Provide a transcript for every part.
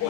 I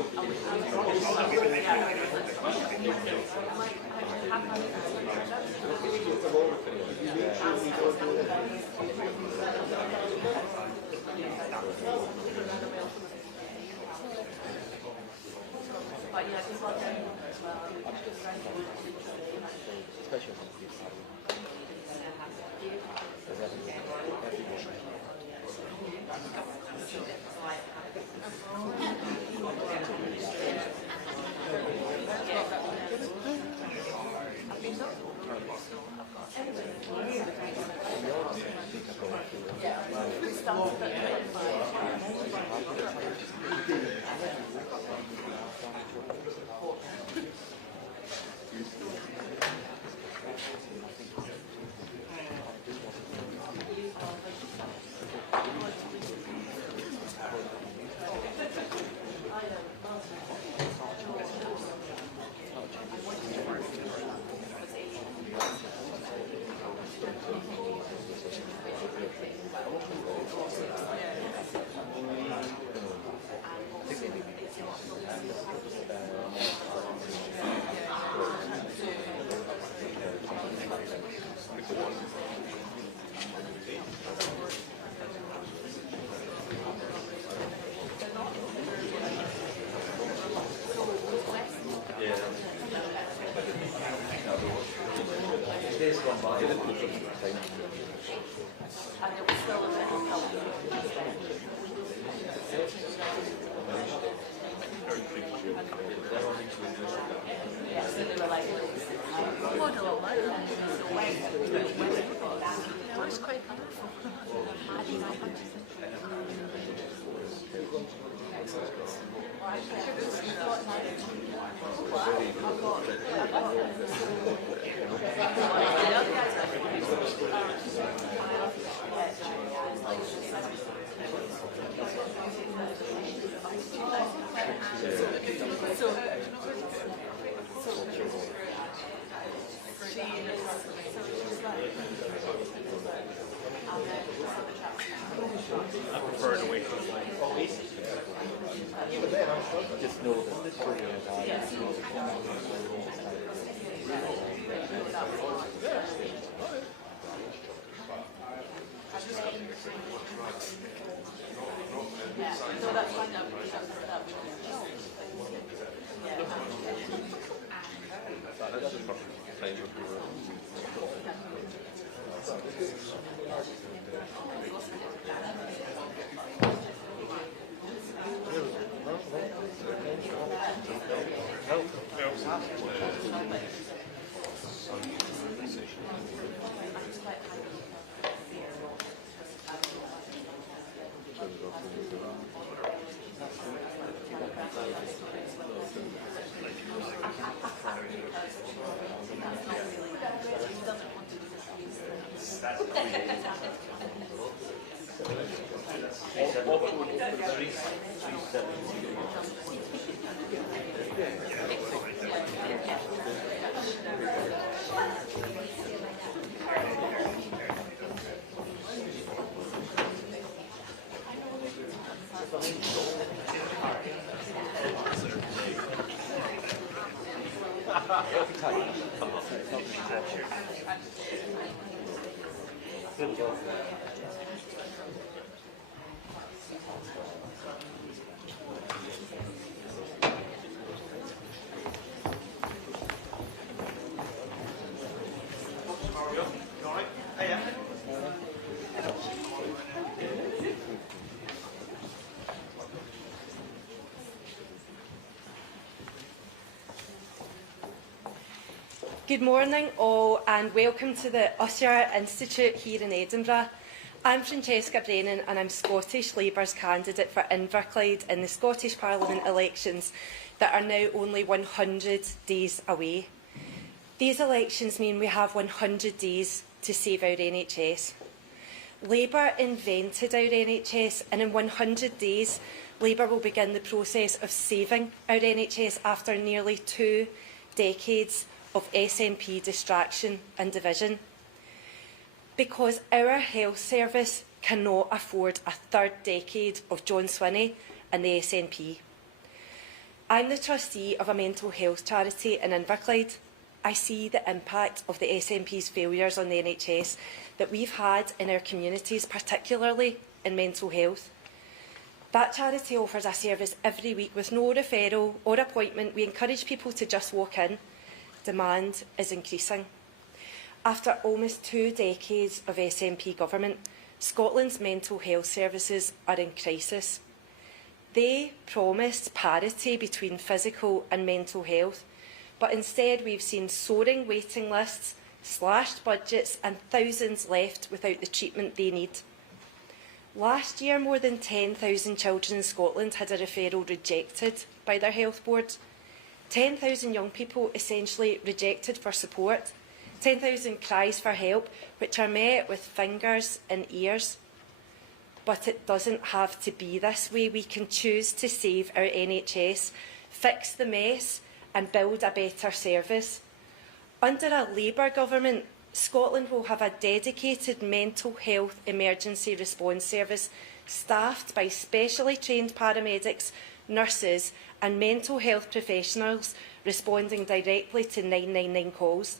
prefer it away from the just know that this way Good morning all and welcome to the Usher Institute here in Edinburgh. I'm Francesca Brennan and I'm Scottish Labour's candidate for Inverclyde in the Scottish Parliament elections that are now only 100 days away. These elections mean we have 100 days to save our NHS. Labour invented our NHS and in 100 days Labour will begin the process of saving our NHS after nearly 2 decades of SNP distraction and division. Because our health service cannot afford a third decade of John Swinney and the SNP. I'm the trustee of a mental health charity in Inverclyde. I see the impact of the SNP's failures on the NHS that we've had in our communities, particularly in mental health. That charity offers a service every week with no referral or appointment. We encourage people to just walk in. Demand is increasing. After almost 2 decades of SNP government, Scotland's mental health services are in crisis. They promised parity between physical and mental health, but instead we've seen soaring waiting lists, slashed budgets and thousands left without the treatment they need. Last year, more than 10,000 children in Scotland had a referral rejected by their health board. 10,000 young people essentially rejected for support. 10,000 cries for help, which are met with fingers and ears. But it doesn't have to be this way. We can choose to save our NHS, fix the mess and build a better service. Under a Labour government, Scotland will have a dedicated mental health emergency response service staffed by specially trained paramedics, nurses and mental health professionals responding directly to 999 calls.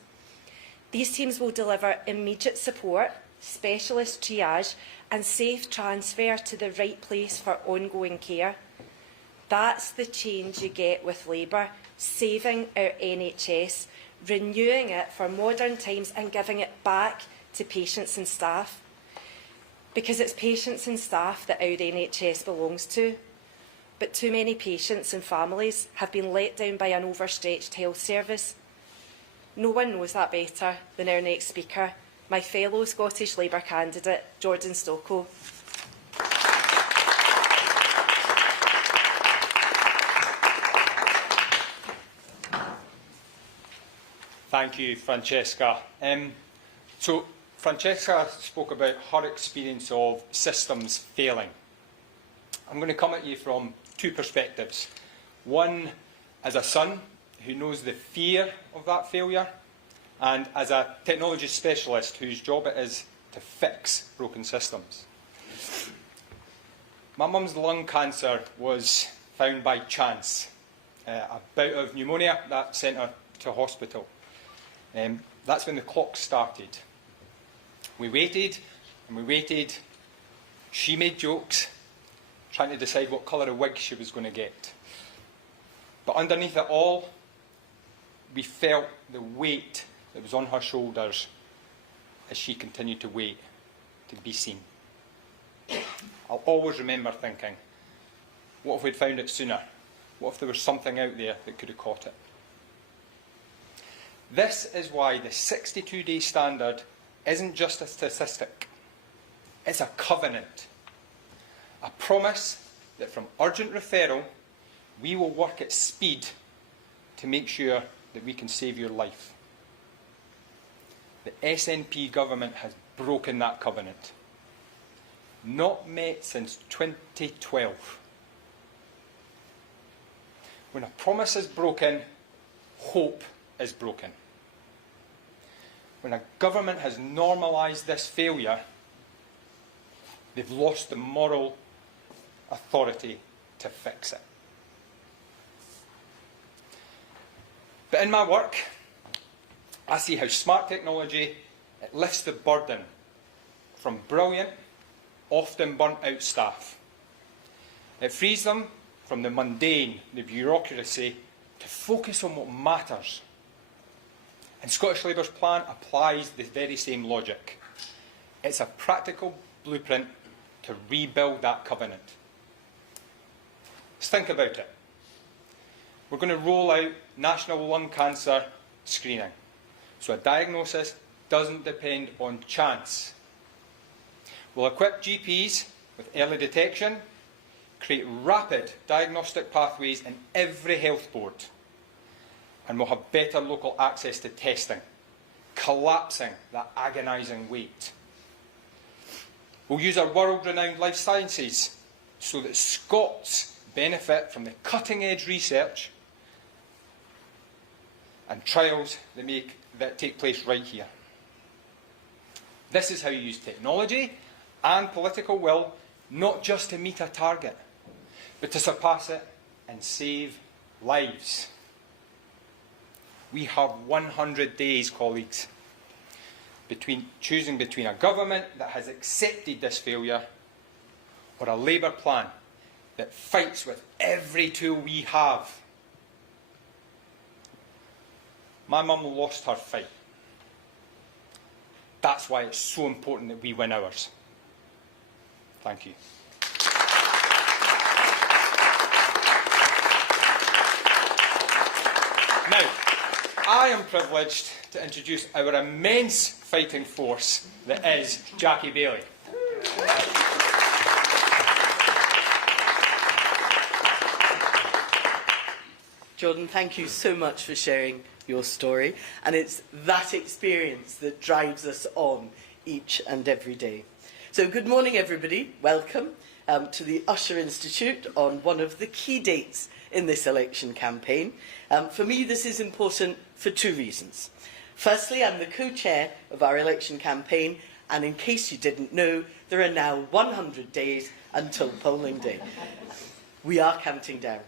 These teams will deliver immediate support, specialist triage and safe transfer to the right place for ongoing care. That's the change you get with Labour, saving our NHS, renewing it for modern times and giving it back to patients and staff. Because it's patients and staff that our NHS belongs to. But too many patients and families have been let down by an overstretched health service. No one knows that better than our next speaker, my fellow Scottish Labour candidate, Jordan Stocco. Thank you, Francesca. So Francesca spoke about her experience of systems failing. I'm going to come at you from 2 perspectives. One, as a son who knows the fear of that failure, and as a technology specialist whose job it is to fix broken systems. My mum's lung cancer was found by chance. A bout of pneumonia that sent her to hospital. That's when the clock started. We waited and we waited. She made jokes, trying to decide what colour of wig she was going to get. But underneath it all, we felt the weight that was on her shoulders as she continued to wait to be seen. I'll always remember thinking, what if we'd found it sooner? What if there was something out there that could have caught it? This is why the 62-day standard isn't just a statistic. It's a covenant. A promise that from urgent referral, we will work at speed to make sure that we can save your life. The SNP government has broken that covenant. Not met since 2012. When a promise is broken, hope is broken. When a government has normalised this failure, they've lost the moral authority to fix it. But in my work, I see how smart technology, it lifts the burden from brilliant, often burnt out staff. It frees them from the mundane, the bureaucracy, to focus on what matters. And Scottish Labour's plan applies the very same logic. It's a practical blueprint to rebuild that covenant. Let's think about it. We're going to roll out national lung cancer screening. So a diagnosis doesn't depend on chance. We'll equip GPs with early detection, create rapid diagnostic pathways in every health board, and we'll have better local access to testing, collapsing that agonising wait. We'll use our world-renowned life sciences so that Scots benefit from the cutting-edge research and trials that take place right here. This is how you use technology and political will, not just to meet a target, but to surpass it and save lives. We have 100 days, colleagues, choosing between a government that has accepted this failure or a Labour plan that fights with every tool we have. My mum lost her fight. That's why it's so important that we win ours. Thank you. Now, I am privileged to introduce our immense fighting force that is Jackie Baillie. Jordan, thank you so much for sharing your story, and it's that experience that drives us on each and every day. So good morning everybody, welcome to the Usher Institute on one of the key dates in this election campaign. For me this is important for two reasons. Firstly, I'm the co-chair of our election campaign, and in case you didn't know, there are now 100 days until polling day. We are counting down.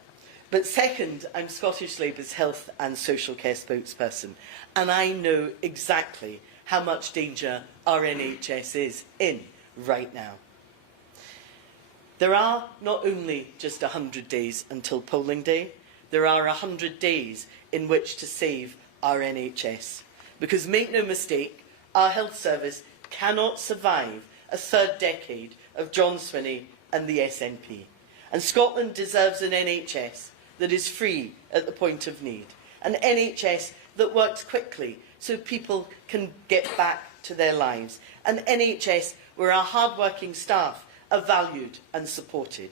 But second, I'm Scottish Labour's health and social care spokesperson, and I know exactly how much danger our NHS is in right now. There are not only just 100 days until polling day, there are 100 days in which to save our NHS. Because make no mistake, our health service cannot survive a third decade of John Swinney and the SNP. And Scotland deserves an NHS that is free at the point of need, an NHS that works quickly so people can get back to their lives, an NHS where our hard-working staff are valued and supported.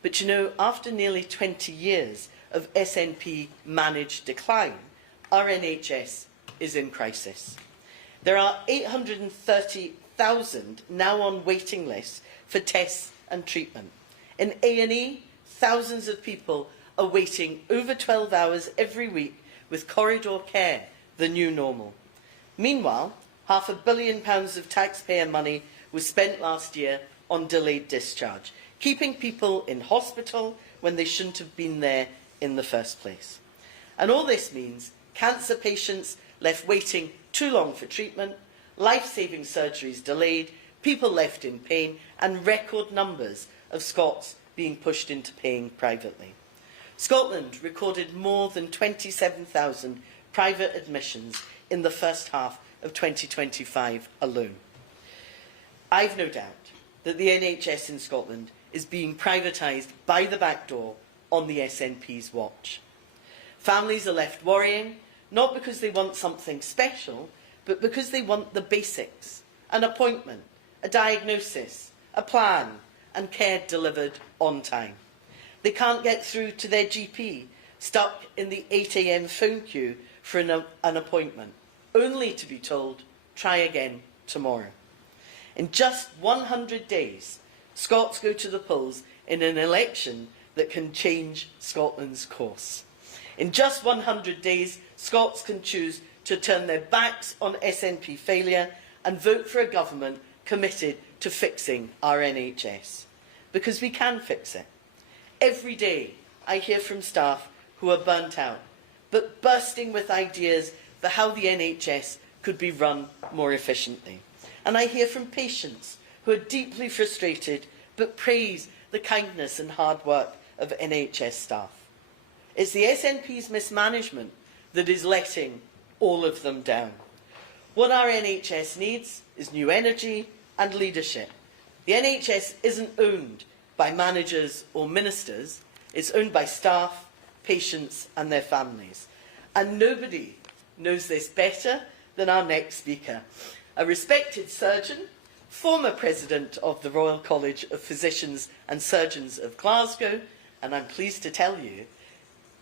But you know, after nearly 20 years of SNP-managed decline, our NHS is in crisis. There are 830,000 now on waiting lists for tests and treatment. In A&E, thousands of people are waiting over 12 hours every week with corridor care, the new normal. Meanwhile, £500 million of taxpayer money was spent last year on delayed discharge, keeping people in hospital when they shouldn't have been there in the first place. And all this means cancer patients left waiting too long for treatment, life-saving surgeries delayed, people left in pain, and record numbers of Scots being pushed into paying privately. Scotland recorded more than 27,000 private admissions in the first half of 2025 alone. I've no doubt that the NHS in Scotland is being privatised by the back door on the SNP's watch. Families are left worrying, not because they want something special, but because they want the basics: an appointment, a diagnosis, a plan, and care delivered on time. They can't get through to their GP, stuck in the 8 AM phone queue for an appointment, only to be told, try again tomorrow. In just 100 days, Scots go to the polls in an election that can change Scotland's course. In just 100 days, Scots can choose to turn their backs on SNP failure and vote for a government committed to fixing our NHS. Because we can fix it. Every day I hear from staff who are burnt out, but bursting with ideas for how the NHS could be run more efficiently. And I hear from patients who are deeply frustrated, but praise the kindness and hard work of NHS staff. It's the SNP's mismanagement that is letting all of them down. What our NHS needs is new energy and leadership. The NHS isn't owned by managers or ministers, it's owned by staff, patients and their families. And nobody knows this better than our next speaker, a respected surgeon, former president of the Royal College of Physicians and Surgeons of Glasgow, and I'm pleased to tell you,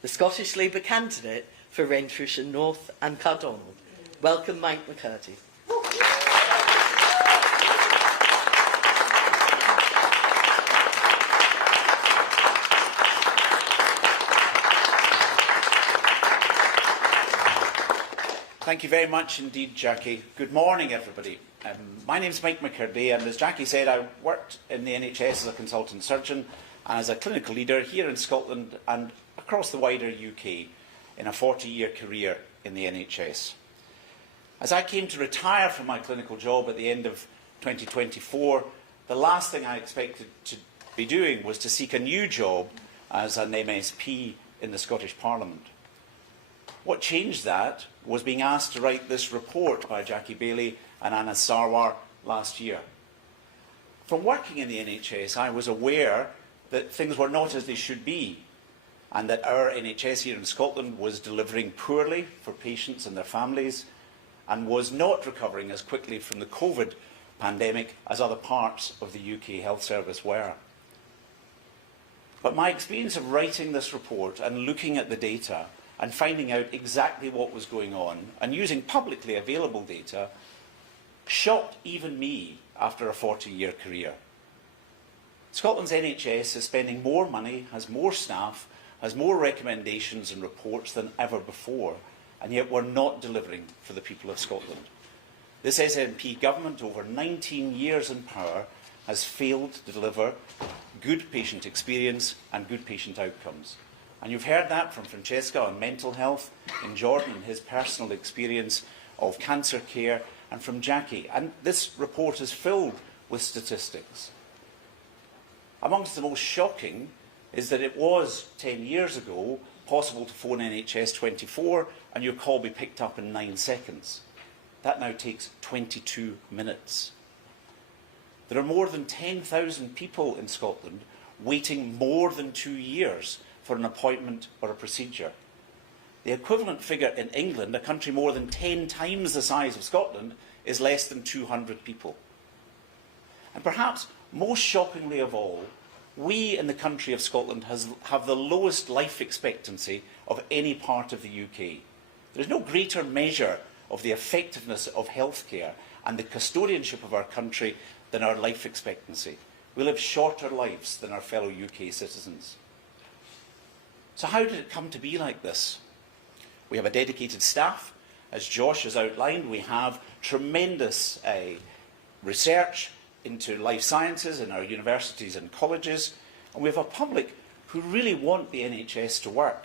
the Scottish Labour candidate for Renfrewshire North and Cardonald. Welcome, Mike McCurdy. Thank you very much indeed, Jackie. Good morning, everybody. My name is Mike McCurdy, and as Jackie said, I worked in the NHS as a consultant surgeon and as a clinical leader here in Scotland and across the wider UK in a 40-year career in the NHS. As I came to retire from my clinical job at the end of 2024, the last thing I expected to be doing was to seek a new job as an MSP in the Scottish Parliament. What changed that was being asked to write this report by Jackie Baillie and Anna Sarwar last year. From working in the NHS, I was aware that things were not as they should be, and that our NHS here in Scotland was delivering poorly for patients and their families, and was not recovering as quickly from the COVID pandemic as other parts of the UK health service were. But my experience of writing this report and looking at the data and finding out exactly what was going on and using publicly available data shocked even me after a 40-year career. Scotland's NHS is spending more money, has more staff, has more recommendations and reports than ever before, and yet we're not delivering for the people of Scotland. This SNP government, over 19 years in power, has failed to deliver good patient experience and good patient outcomes. And you've heard that from Francesca on mental health, in Jordan and his personal experience of cancer care, and from Jackie. And this report is filled with statistics. Amongst the most shocking is that it was 10 years ago possible to phone NHS 24 and your call be picked up in 9 seconds. That now takes 22 minutes. There are more than 10,000 people in Scotland waiting more than 2 years for an appointment or a procedure. The equivalent figure in England, a country more than 10 times the size of Scotland, is less than 200 people. And perhaps most shockingly of all, we in the country of Scotland have the lowest life expectancy of any part of the UK. There is no greater measure of the effectiveness of healthcare and the custodianship of our country than our life expectancy. We live shorter lives than our fellow UK citizens. So how did it come to be like this? We have a dedicated staff. As Josh has outlined, we have tremendous research into life sciences in our universities and colleges, and we have a public who really want the NHS to work.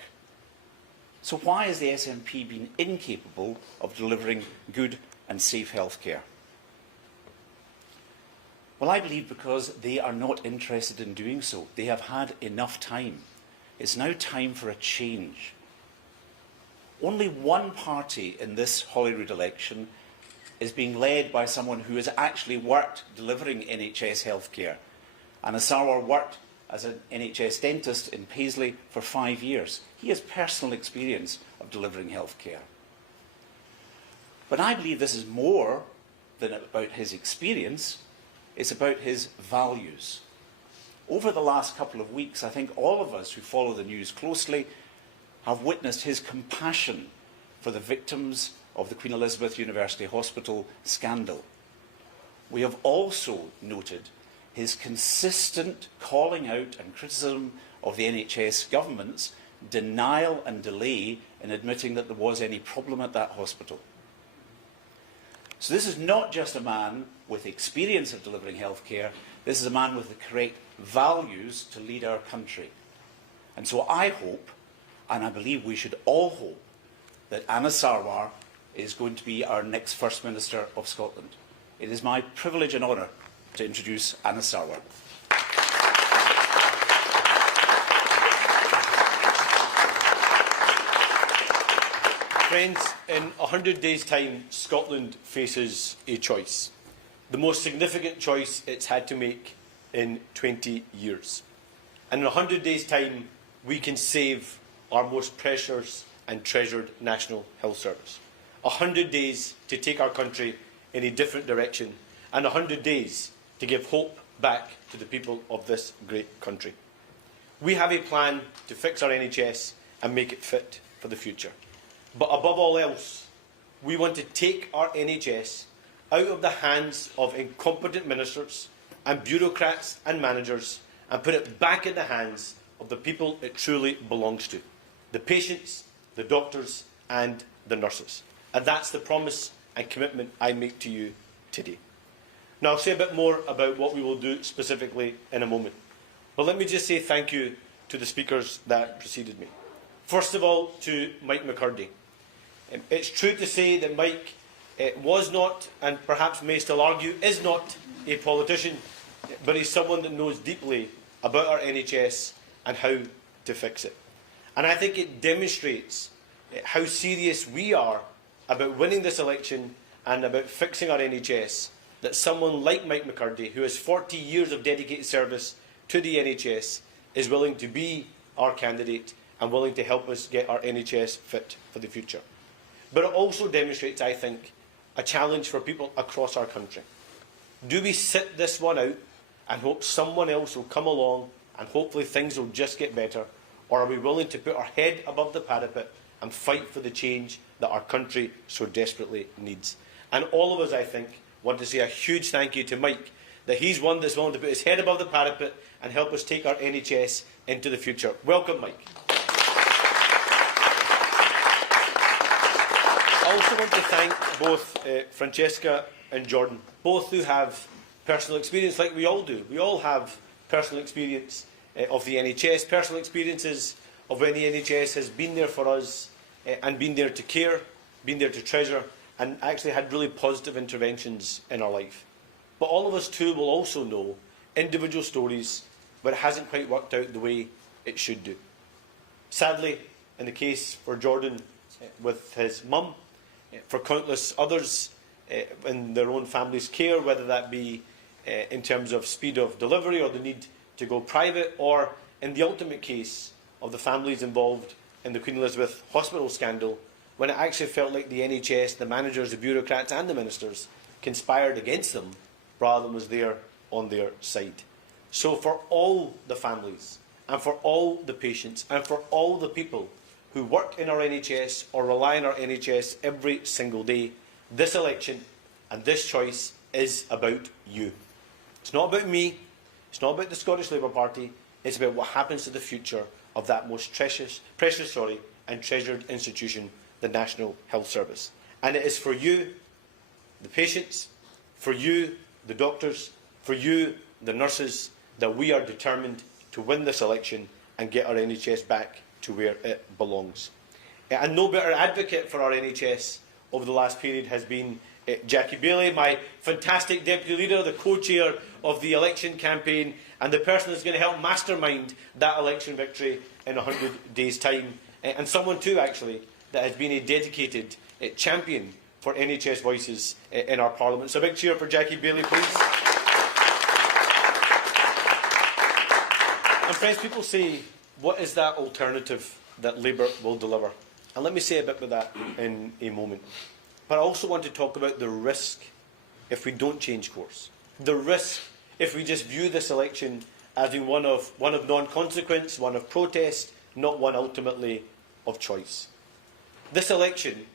So why has the SNP been incapable of delivering good and safe healthcare? Well, I believe because they are not interested in doing so. They have had enough time. It's now time for a change. Only one party in this Holyrood election is being led by someone who has actually worked delivering NHS healthcare. Anna Sarwar worked as an NHS dentist in Paisley for 5 years. He has personal experience of delivering healthcare. But I believe this is more than about his experience. It's about his values. Over the last couple of weeks, I think all of us who follow the news closely have witnessed his compassion for the victims of the Queen Elizabeth University Hospital scandal. We have also noted his consistent calling out and criticism of the NHS government's denial and delay in admitting that there was any problem at that hospital. So this is not just a man with experience of delivering healthcare, this is a man with the correct values to lead our country. And so I hope, and I believe we should all hope, that Anna Sarwar is going to be our next First Minister of Scotland. It is my privilege and honour to introduce Anna Sarwar. Friends, in 100 days' time, Scotland faces a choice. The most significant choice it's had to make in 20 years. And in 100 days' time, we can save our most precious and treasured National Health Service. 100 days to take our country in a different direction, and 100 days to give hope back to the people of this great country. We have a plan to fix our NHS and make it fit for the future. But above all else, we want to take our NHS out of the hands of incompetent ministers and bureaucrats and managers and put it back in the hands of the people it truly belongs to, the patients, the doctors and the nurses. And that's the promise and commitment I make to you today. Now, I'll say a bit more about what we will do specifically in a moment. But let me just say thank you to the speakers that preceded me. First of all, to Mike McCurdy. It's true to say that Mike was not, and perhaps may still argue, is not a politician, but he's someone that knows deeply about our NHS and how to fix it. And I think it demonstrates how serious we are about winning this election and about fixing our NHS, that someone like Mike McCurdy, who has 40 years of dedicated service to the NHS, is willing to be our candidate and willing to help us get our NHS fit for the future. But it also demonstrates, I think, a challenge for people across our country. Do we sit this one out and hope someone else will come along and hopefully things will just get better? Or are we willing to put our head above the parapet and fight for the change that our country so desperately needs? And all of us, I think, want to say a huge thank you to Mike, that he's one that's willing to put his head above the parapet and help us take our NHS into the future. Welcome, Mike. I also want to thank both Francesca and Jordan, both who have personal experience like we all do. We all have personal experience of the NHS, personal experiences of when the NHS has been there for us and been there to care, been there to treasure, and actually had really positive interventions in our life. But all of us too will also know individual stories where it hasn't quite worked out the way it should do. Sadly, in the case for Jordan with his mum, for countless others in their own family's care, whether that be in terms of speed of delivery or the need to go private, or in the ultimate case of the families involved in the Queen Elizabeth Hospital scandal, when it actually felt like the NHS, the managers, the bureaucrats and the ministers conspired against them rather than was there on their side. So for all the families and for all the patients and for all the people who work in our NHS or rely on our NHS every single day, this election and this choice is about you. It's not about me, it's not about the Scottish Labour Party, it's about what happens to the future of that most precious and treasured institution, the National Health Service. And it is for you, the patients, for you, the doctors, for you, the nurses, that we are determined to win this election and get our NHS back to where it belongs. And no better advocate for our NHS over the last period has been Jackie Baillie, my fantastic deputy leader, the co-chair of the election campaign, and the person that's going to help mastermind that election victory in 100 days' time. And someone too, actually, that has been a dedicated champion for NHS voices in our Parliament. So a big cheer for Jackie Baillie, please. And friends, people say, what is that alternative that Labour will deliver? And let me say a bit about that in a moment. But I also want to talk about the risk if we don't change course. The risk if we just view this election as being one of non-consequence, one of protest, not one ultimately of choice. This election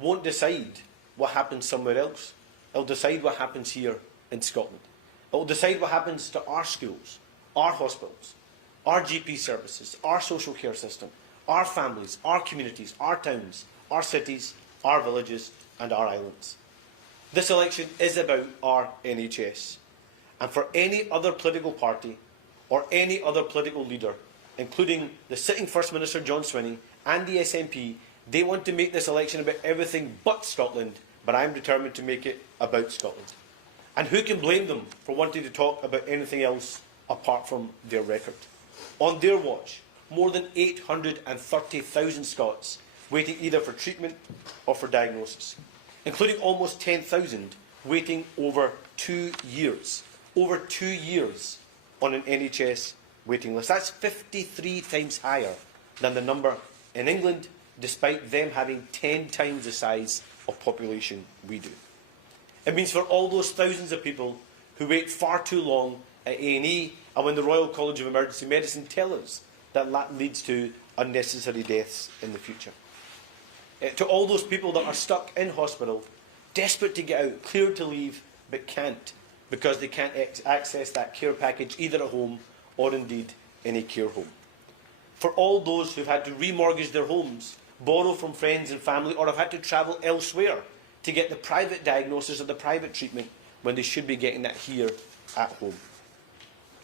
won't decide what happens somewhere else. It will decide what happens here in Scotland. It will decide what happens to our schools, our hospitals, our GP services, our social care system, our families, our communities, our towns, our cities, our villages and our islands. This election is about our NHS. And for any other political party or any other political leader, including the sitting First Minister John Swinney and the SNP, they want to make this election about everything but Scotland, but I'm determined to make it about Scotland. And who can blame them for wanting to talk about anything else apart from their record? On their watch, more than 830,000 Scots waiting either for treatment or for diagnosis, including almost 10,000 waiting over 2 years. Over 2 years on an NHS waiting list. That's 53 times higher than the number in England, despite them having 10 times the size of population we do. It means for all those thousands of people who wait far too long at A&E, and when the Royal College of Emergency Medicine tell us that that leads to unnecessary deaths in the future. To all those people that are stuck in hospital, desperate to get out, cleared to leave, but can't, because they can't access that care package either at home or indeed in a care home. For all those who've had to remortgage their homes, borrow from friends and family, or have had to travel elsewhere to get the private diagnosis or the private treatment when they should be getting that here at home.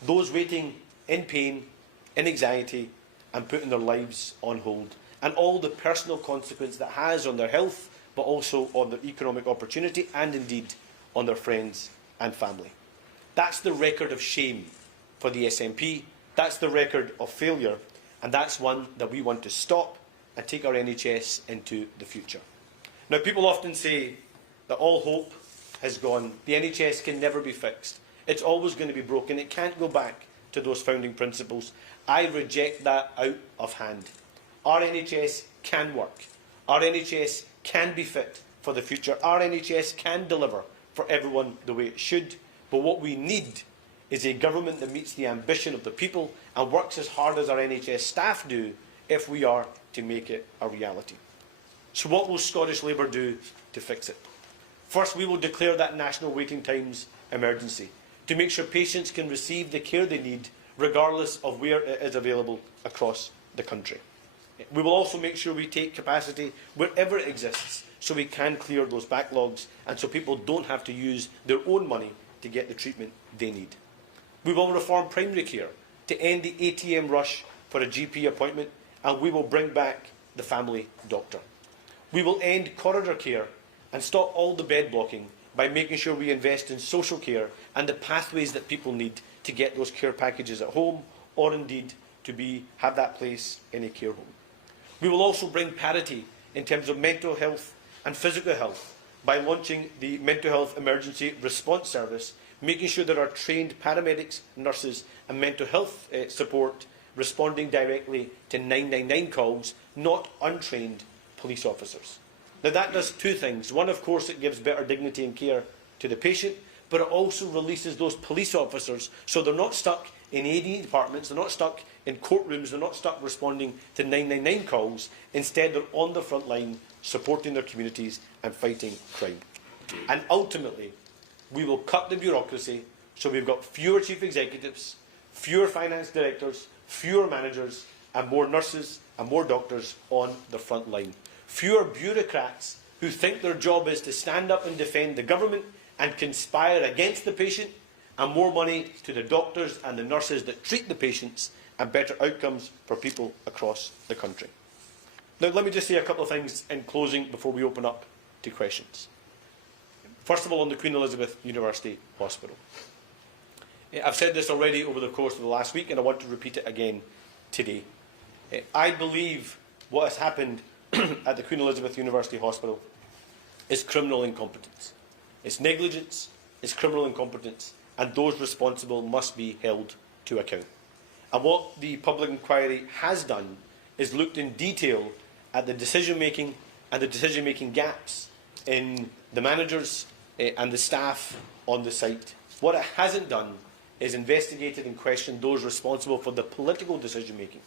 Those waiting in pain, in anxiety, and putting their lives on hold. and all the personal consequence that has on their health, but also on their economic opportunity and indeed on their friends and family. That's the record of shame for the SNP, that's the record of failure, and that's one that we want to stop and take our NHS into the future. Now, people often say that all hope has gone. The NHS can never be fixed. It's always going to be broken. It can't go back to those founding principles. I reject that out of hand. Our NHS can work. Our NHS can be fit for the future. Our NHS can deliver for everyone the way it should. But what we need is a government that meets the ambition of the people and works as hard as our NHS staff do if we are to make it a reality. So what will Scottish Labour do to fix it? First, we will declare that national waiting times emergency to make sure patients can receive the care they need regardless of where it is available across the country. We will also make sure we take capacity wherever it exists so we can clear those backlogs and so people don't have to use their own money to get the treatment they need. We will reform primary care to end the ATM rush for a GP appointment, and we will bring back the family doctor. We will end corridor care and stop all the bed blocking by making sure we invest in social care and the pathways that people need to get those care packages at home or indeed to have that place in a care home. We will also bring parity in terms of mental health and physical health by launching the Mental Health Emergency Response Service, making sure there are trained paramedics, nurses and mental health support responding directly to 999 calls, not untrained police officers. Now that does two things. One, of course, it gives better dignity and care to the patient, but it also releases those police officers so they're not stuck in A&E departments, they're not stuck in courtrooms, they're not stuck responding to 999 calls. Instead, they're on the front line supporting their communities and fighting crime. And ultimately, we will cut the bureaucracy so we've got fewer chief executives, fewer finance directors, fewer managers and more nurses and more doctors on the front line. Fewer bureaucrats who think their job is to stand up and defend the government and conspire against the patient, and more money to the doctors and the nurses that treat the patients and better outcomes for people across the country. Now, let me just say a couple of things in closing before we open up to questions. First of all, on the Queen Elizabeth University Hospital. I've said this already over the course of the last week, and I want to repeat it again today. I believe what has happened at the Queen Elizabeth University Hospital is criminal incompetence. It's negligence, it's criminal incompetence, and those responsible must be held to account. And what the public inquiry has done is looked in detail at the decision-making and the decision-making gaps in the managers and the staff on the site. What it hasn't done is investigated and questioned those responsible for the political decision-making.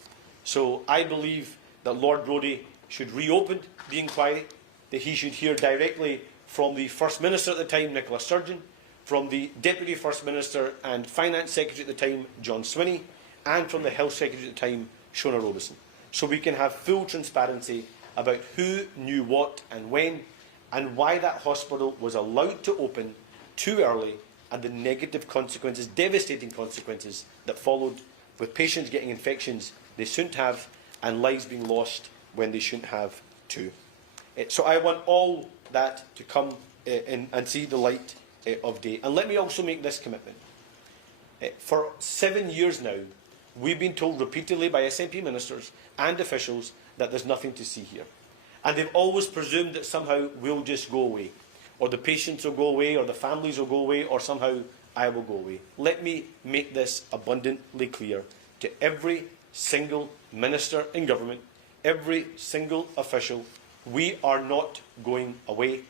So I believe that Lord Brodie should reopen the inquiry, that he should hear directly from the First Minister at the time, Nicola Sturgeon, from the Deputy First Minister and Finance Secretary at the time, John Swinney, and from the Health Secretary at the time, Shona Robeson, so we can have full transparency about who knew what and when, and why that hospital was allowed to open too early, and the negative consequences, devastating consequences, that followed, with patients getting infections they shouldn't have and lives being lost when they shouldn't have too. So I want all that to come in and see the light of day. And let me also make this commitment. For 7 years now, we've been told repeatedly by SNP ministers and officials that there's nothing to see here. And they've always presumed that somehow we'll just go away, or the patients will go away, or the families will go away, or somehow I will go away. Let me make this abundantly clear to every single minister in government, every single official: we are not going away.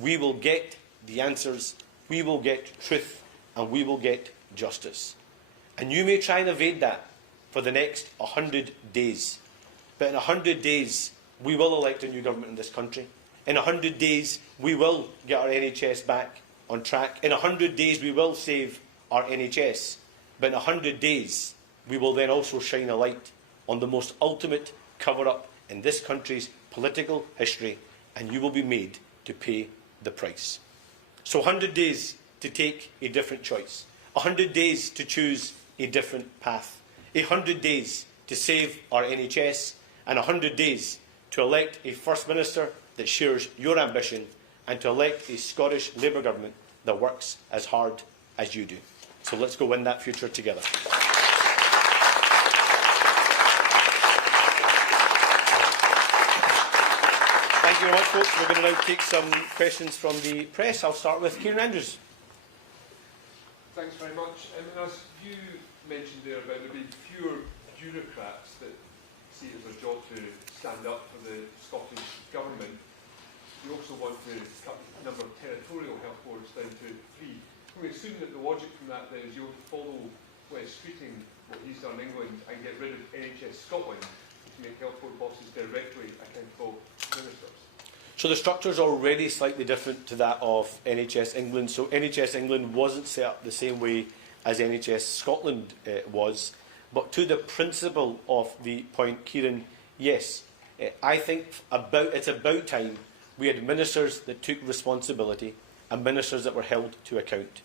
We will get the answers, we will get truth, and we will get justice. And you may try and evade that for the next 100 days. But in 100 days, we will elect a new government in this country. In 100 days, we will get our NHS back on track. In 100 days, we will save our NHS. But in 100 days, we will then also shine a light on the most ultimate cover-up in this country's political history, and you will be made to pay the price. So 100 days to take a different choice. 100 days to choose a different path. 100 days to save our NHS, and 100 days to elect a First Minister that shares your ambition and to elect a Scottish Labour government that works as hard as you do. So let's go win that future together. Thank you very much, folks. We're going to now take some questions from the press. I'll start with Kieran Andrews. Thanks very much. As you mentioned there about there being fewer bureaucrats that see it as a job to stand up for the Scottish Government, you also want to cut the number of territorial health boards down to 3. Can we assume that the logic from that then is you want to follow Wes Streeting, what he's done in England, and get rid of NHS Scotland to make health board bosses directly accountable ministers? So the structure is already slightly different to that of NHS England. So NHS England wasn't set up the same way as NHS Scotland was. But to the principle of the point, Kieran, yes, I think it's about time we had ministers that took responsibility and ministers that were held to account.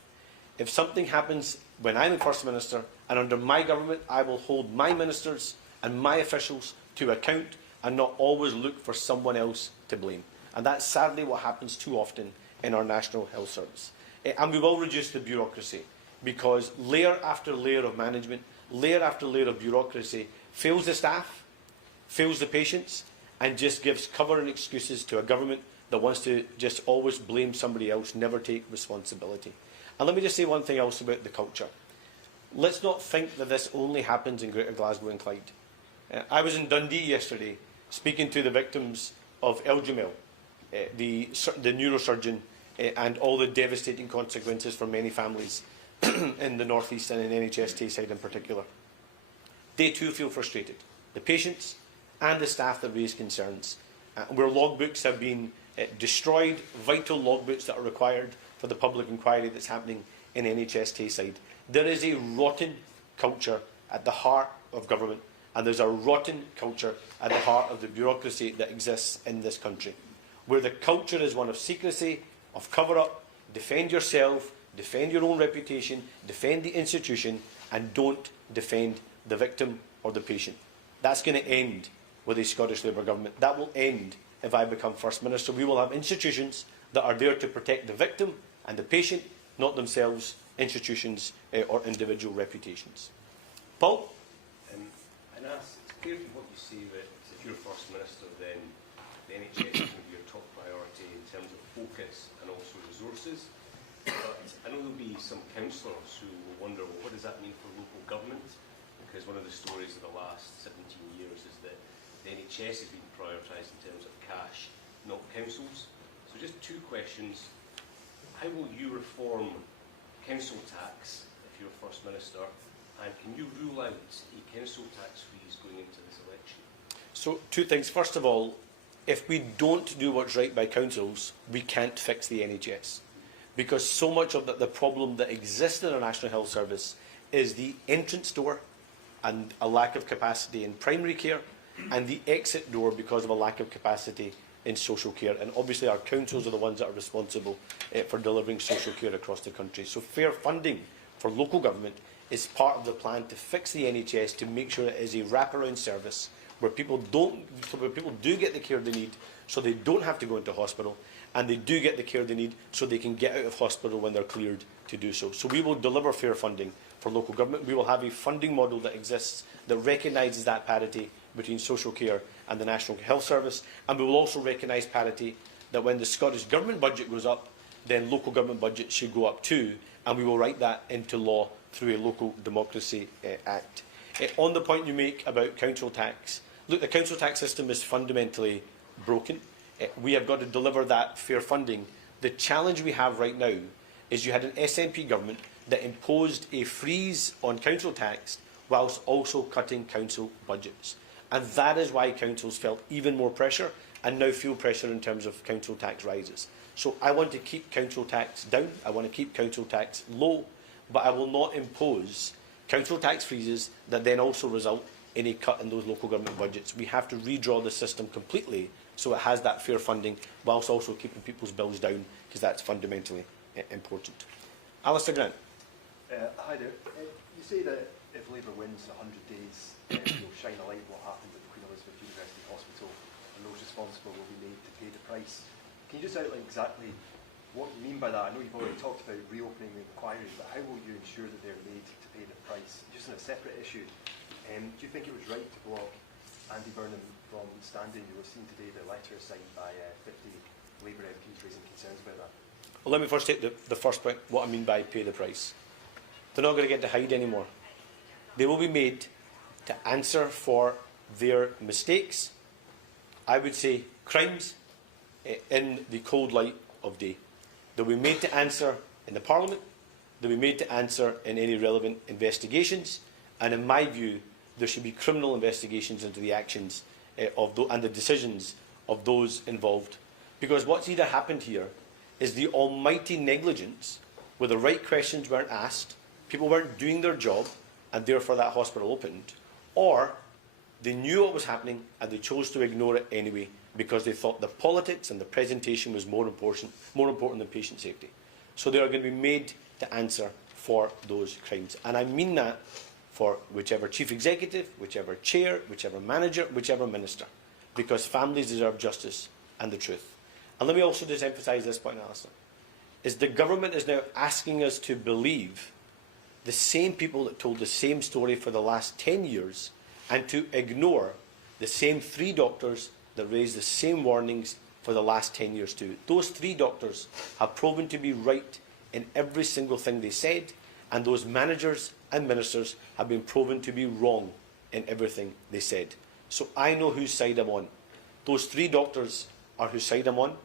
If something happens when I'm the First Minister and under my government, I will hold my ministers and my officials to account and not always look for someone else to blame. And that's sadly what happens too often in our National Health Service. And we will reduce the bureaucracy because layer after layer of management, layer after layer of bureaucracy fails the staff, fails the patients, and just gives cover and excuses to a government that wants to just always blame somebody else, never take responsibility. And let me just say one thing else about the culture. Let's not think that this only happens in Greater Glasgow and Clyde. I was in Dundee yesterday speaking to the victims of Elgin, the neurosurgeon, and all the devastating consequences for many families in the North East and in NHS Tayside in particular. They too feel frustrated. The patients and the staff that raise concerns. Where logbooks have been destroyed, vital logbooks that are required for the public inquiry that's happening in NHS Tayside. There is a rotten culture at the heart of government, and there's a rotten culture at the heart of the bureaucracy that exists in this country, where the culture is one of secrecy, of cover-up, defend yourself, defend your own reputation, defend the institution, and don't defend the victim or the patient. That's going to end with a Scottish Labour government. That will end if I become First Minister. We will have institutions that are there to protect the victim and the patient, not themselves, institutions or individual reputations. Paul? And it's clear from what you say that if you're First Minister, then the NHS is going to be your top priority in terms of focus and also resources. But I know there'll be some councillors who will wonder, well, what does that mean for local government? Because one of the stories of the last 17 years is that the NHS has been prioritised in terms of cash, not councils. So just two questions. How will you reform council tax if you're First Minister? And can you rule out a council tax freeze going into this election? So, two things. First of all, if we don't do what's right by councils, we can't fix the NHS. Because so much of the problem that exists in our National Health Service is the entrance door and a lack of capacity in primary care, and the exit door because of a lack of capacity in social care. And obviously our councils are the ones that are responsible for delivering social care across the country. So fair funding for local government is part of the plan to fix the NHS, to make sure it is a wraparound service where people do get the care they need, so they don't have to go into hospital, and they do get the care they need so they can get out of hospital when they're cleared to do so. So we will deliver fair funding for local government. We will have a funding model that exists that recognises that parity between social care and the National Health Service, and we will also recognise parity that when the Scottish Government budget goes up, then local government budgets should go up too, and we will write that into law through a Local Democracy Act. On the point you make about council tax, look, the council tax system is fundamentally broken. We have got to deliver that fair funding. The challenge we have right now is you had an SNP government that imposed a freeze on council tax whilst also cutting council budgets. And that is why councils felt even more pressure and now feel pressure in terms of council tax rises. So I want to keep council tax down. I want to keep council tax low, but I will not impose council tax freezes that then also result in a cut in those local government budgets. We have to redraw the system completely so it has that fair funding whilst also keeping people's bills down, because that's fundamentally important. Alistair Grant. Hi there. You say that if Labour wins 100 days, you'll shine a light on what happened at the Queen Elizabeth University Hospital and those pay the price. Can you just outline exactly what you mean by that? I know you've already talked about reopening the inquiries, but how will you ensure that they're made to pay the price? Just on a separate issue, do you think it was right to block Andy Burnham from standing? You were seen today the letter signed by 50 Labour MPs raising concerns about that. Well, let me first take the first point, what I mean by pay the price. They're not going to get to hide anymore. They will be made to answer for their mistakes, I would say crimes, in the cold light of day. They'll be made to answer in the Parliament, they'll be made to answer in any relevant investigations, and in my view, there should be criminal investigations into the actions and the decisions of those involved. Because what's either happened here is the almighty negligence where the right questions weren't asked, people weren't doing their job, and therefore that hospital opened, or they knew what was happening and they chose to ignore it anyway because they thought the politics and the presentation was more important than patient safety. So they are going to be made to answer for those crimes. And I mean that for whichever chief executive, whichever chair, whichever manager, whichever minister, because families deserve justice and the truth. And let me also just emphasise this point, Alistair, is the government is now asking us to believe the same people that told the same story for the last 10 years and to ignore the same 3 doctors that raised the same warnings for the last 10 years too. Those 3 doctors have proven to be right in every single thing they said, and those managers and ministers have been proven to be wrong in everything they said. So I know whose side I'm on. Those 3 doctors are whose side I'm on.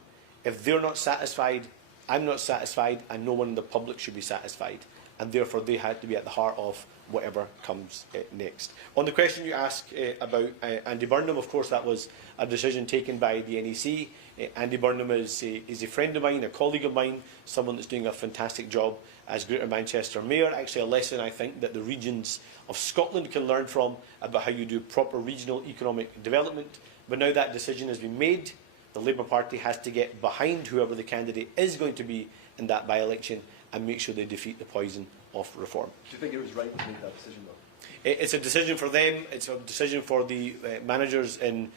If they're not satisfied, I'm not satisfied, and no one in the public should be satisfied. And therefore they had to be at the heart of whatever comes next. On the question you asked about Andy Burnham, of course that was a decision taken by the NEC. Andy Burnham is a friend of mine, a colleague of mine, someone that's doing a fantastic job as Greater Manchester Mayor. Actually a lesson I think that the regions of Scotland can learn from about how you do proper regional economic development. But now that decision has been made, the Labour Party has to get behind whoever the candidate is going to be in that by-election and make sure they defeat the poison of reform. Do you think it was right to make that decision, though? It's a decision for them. It's a decision for the managers in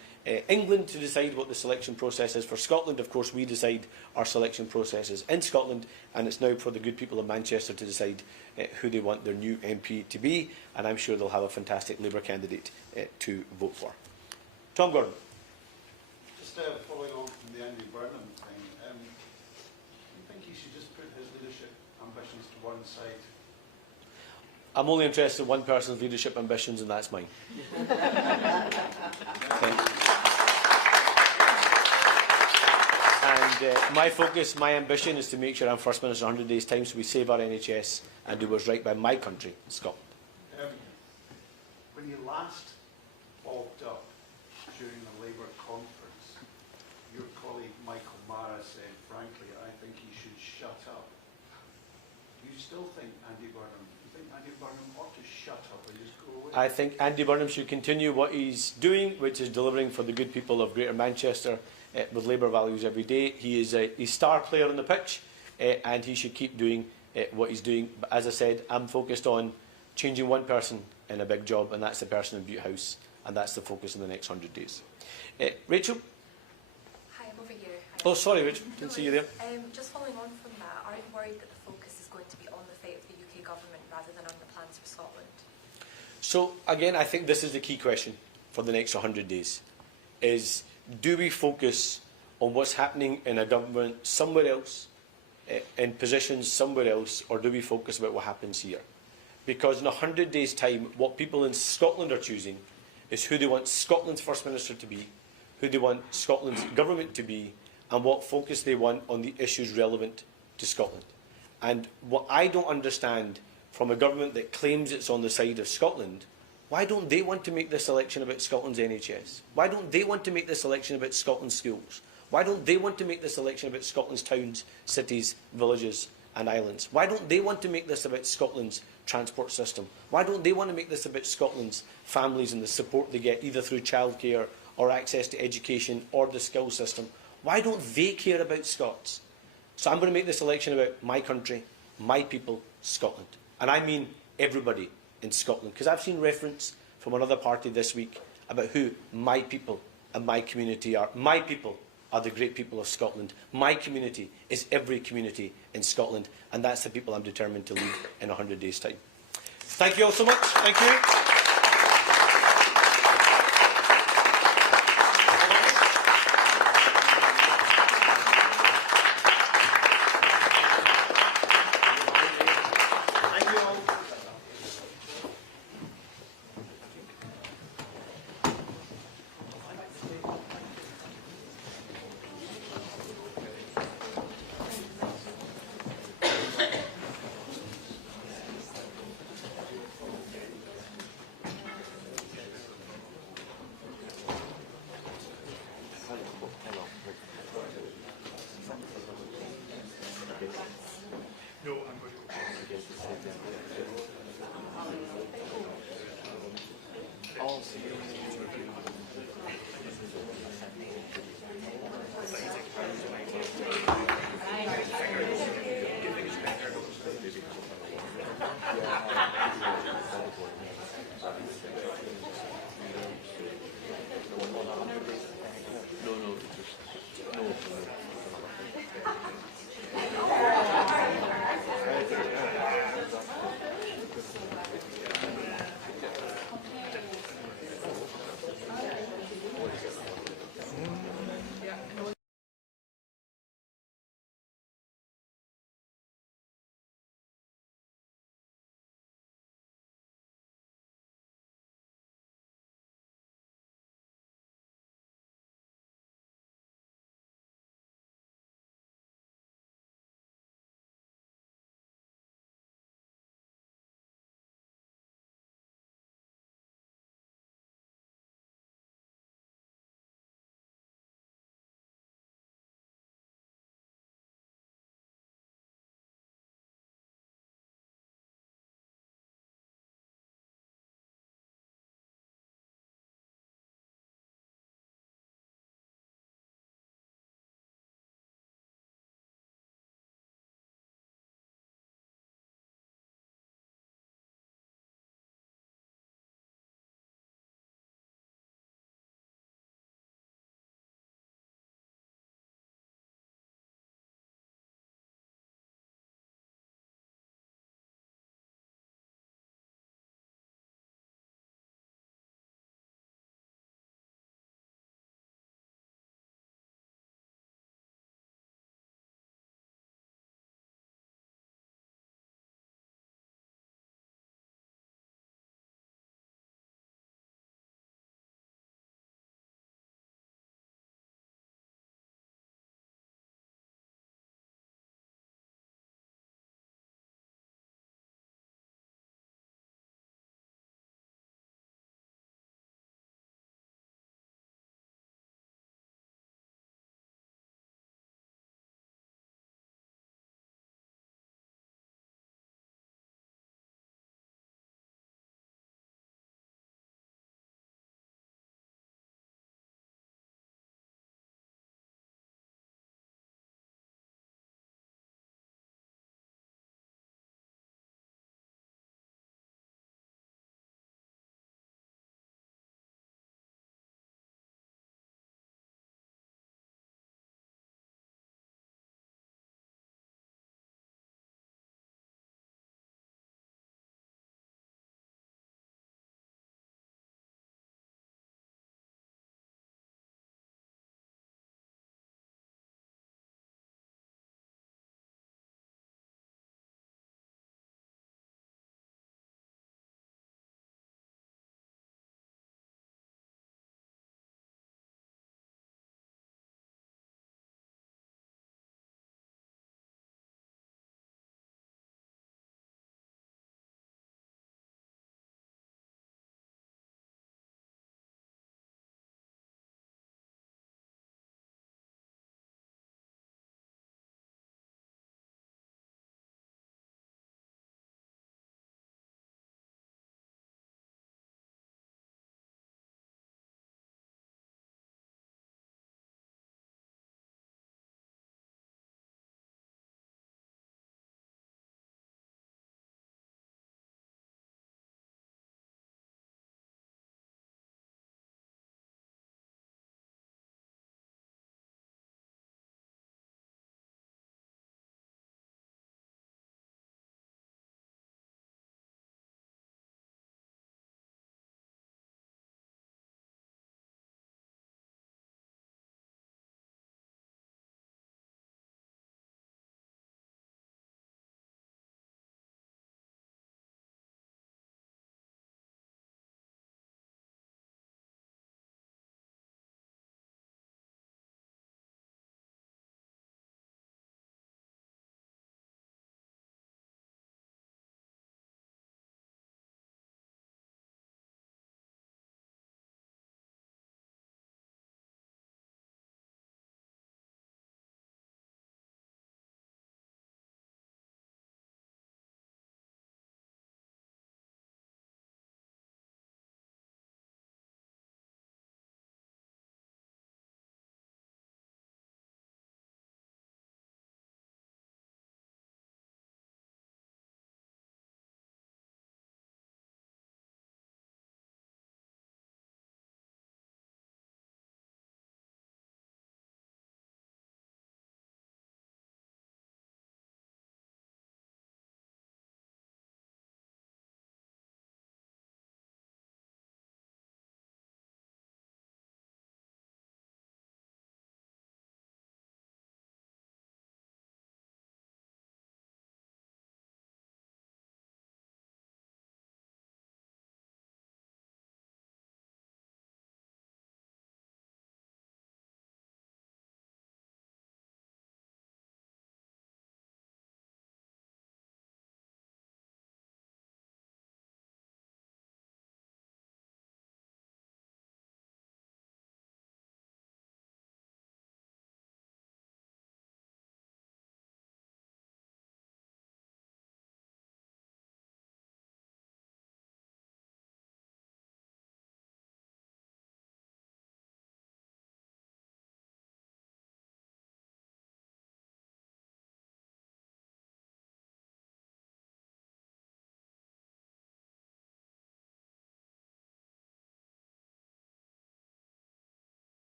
England to decide what the selection process is. For Scotland, of course, we decide our selection processes in Scotland, and it's now for the good people of Manchester to decide who they want their new MP to be, and I'm sure they'll have a fantastic Labour candidate to vote for. Tom Gordon. Just following on from the Andy Burnham thing, do you think he should just put his leadership ambitions to one side? I'm only interested in one person's leadership ambitions, and that's mine. And my focus, my ambition is to make sure I'm First Minister in 100 days' time so we save our NHS and do what's right by my country, Scotland. When you last bobbed up during the Labour conference, your colleague Michael Mara said, frankly, I think he should shut up. Do you still think Andy Burnham ought to shut up and just go away? I think Andy Burnham should continue what he's doing, which is delivering for the good people of Greater Manchester with Labour values every day. He is a star player on the pitch, and he should keep doing what he's doing. But as I said, I'm focused on changing one person in a big job, and that's the person in Butte House, and that's the focus in the next 100 days. Rachel? Hi, I'm over here. Hi. Oh, sorry, Rachel. Didn't see you there. Just following on from that, aren't you worried that the focus is going to be on the fate of the UK government rather than on the plans for Scotland? So, again, I think this is the key question for the next 100 days, is do we focus on what's happening in a government somewhere else, in positions somewhere else, or do we focus about what happens here? Because in 100 days' time, what people in Scotland are choosing is who they want Scotland's First Minister to be, who they want Scotland's government to be, and what focus they want on the issues relevant to Scotland. And what I don't understand from a government that claims it's on the side of Scotland, why don't they want to make this election about Scotland's NHS? Why don't they want to make this election about Scotland's schools? Why don't they want to make this election about Scotland's towns, cities, villages and islands? Why don't they want to make this about Scotland's transport system? Why don't they want to make this about Scotland's families and the support they get either through childcare or access to education or the skills system? Why don't they care about Scots? So I'm going to make this election about my country, my people, Scotland. And I mean everybody in Scotland, because I've seen reference from another party this week about who my people and my community are. My people are the great people of Scotland. My community is every community in Scotland, and that's the people I'm determined to lead in 100 days' time. Thank you all so much. Thank you.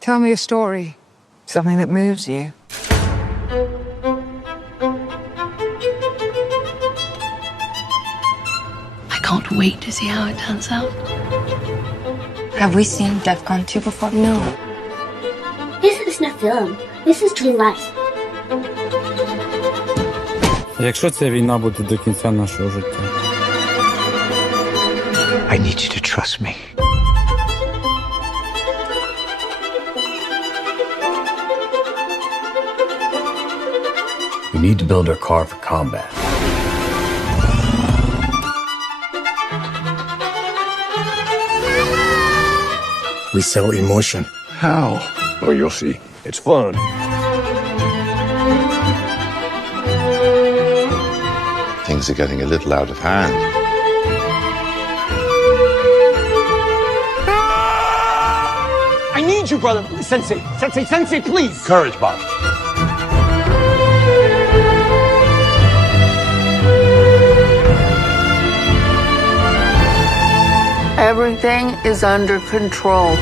Tell me a story. Something that moves you. I can't wait to see how it turns out. Have we seen DEFCON 2 before? No. This isn't a film. This is true life. Якщо ця війна буде до кінця нашого життя. I need you to trust me. We need to build our car for combat. We sell emotion. How? Oh, you'll see. It's fun. Things are getting a little out of hand. I need you, brother. Sensei, Sensei, Sensei, please. Courage, Bob. Everything is under control.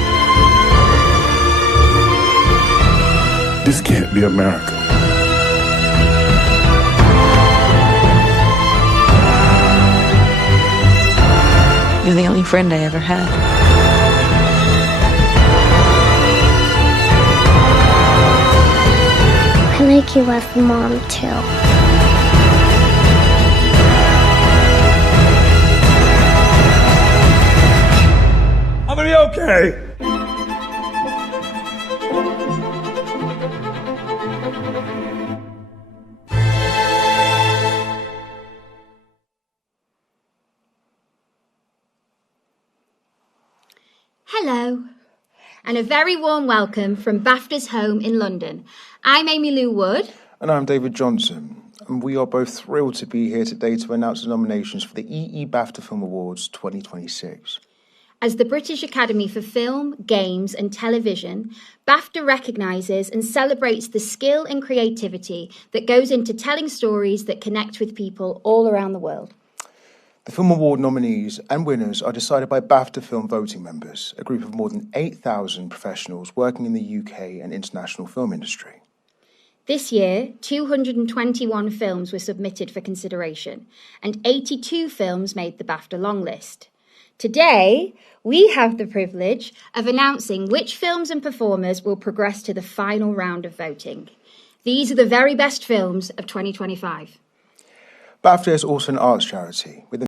This can't be America. You're the only friend I ever had. I make you with Mom, too. I'm gonna be okay. Hello, and a very warm welcome from BAFTA's home in London. I'm Amy Lou Wood. And I'm David Johnson, and we are both thrilled to be here today to announce the nominations for the EE BAFTA Film Awards 2026. As the British Academy for Film, Games and Television, BAFTA recognises and celebrates the skill and creativity that goes into telling stories that connect with people all around the world. The Film Award nominees and winners are decided by BAFTA film voting members, a group of more than 8,000 professionals working in the UK and international film industry. This year, 221 films were submitted for consideration, and 82 films made the BAFTA longlist. Today, we have the privilege of announcing which films and performers will progress to the final round of voting. These are the very best films of 2025. BAFTA is also an arts charity with